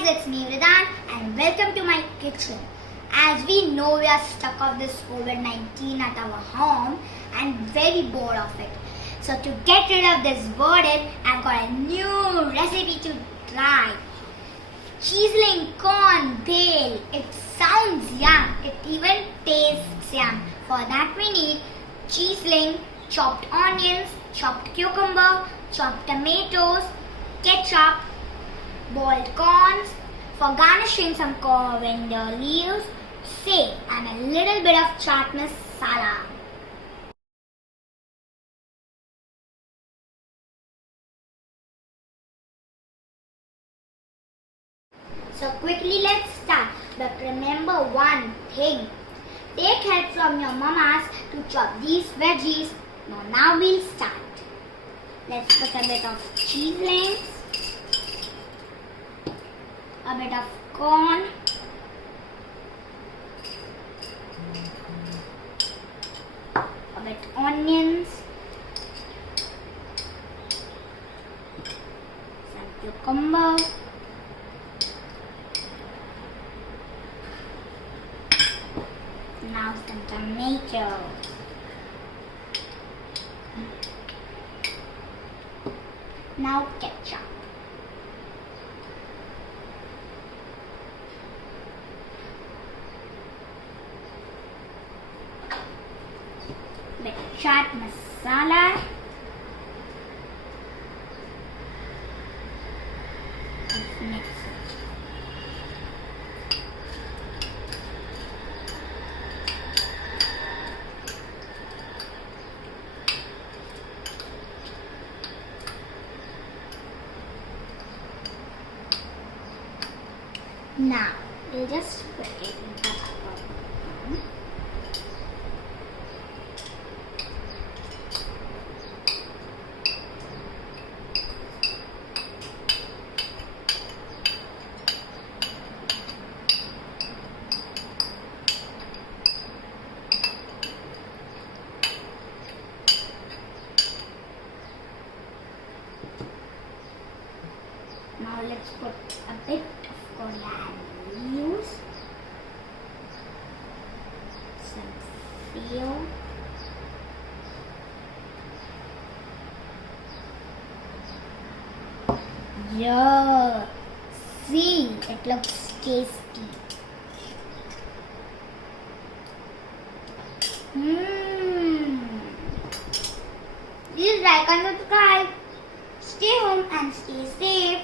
guys, it's me Vedant and welcome to my kitchen. As we know, we are stuck of this COVID-19 at our home and very bored of it. So to get rid of this burden, I've got a new recipe to try. Cheeseling corn bale. It sounds yum. It even tastes yum. For that we need cheeseling, chopped onions, chopped cucumber, chopped tomatoes, ketchup, boiled corns, for garnishing some coriander leaves, sage and a little bit of chaat masala. So quickly let's start. But remember one thing. Take help from your mamas to chop these veggies. Now we'll start. Let's put a bit of cheeseling, a bit of corn, a bit onions, some cucumber, now some tomato, now ketchup. Bit chaat masala, let's mix it. Now we'll just put it in the pan. Now let's put a bit of coriander leaves, some seal, yeah, see, it looks tasty. Please like and subscribe. Stay home and stay safe.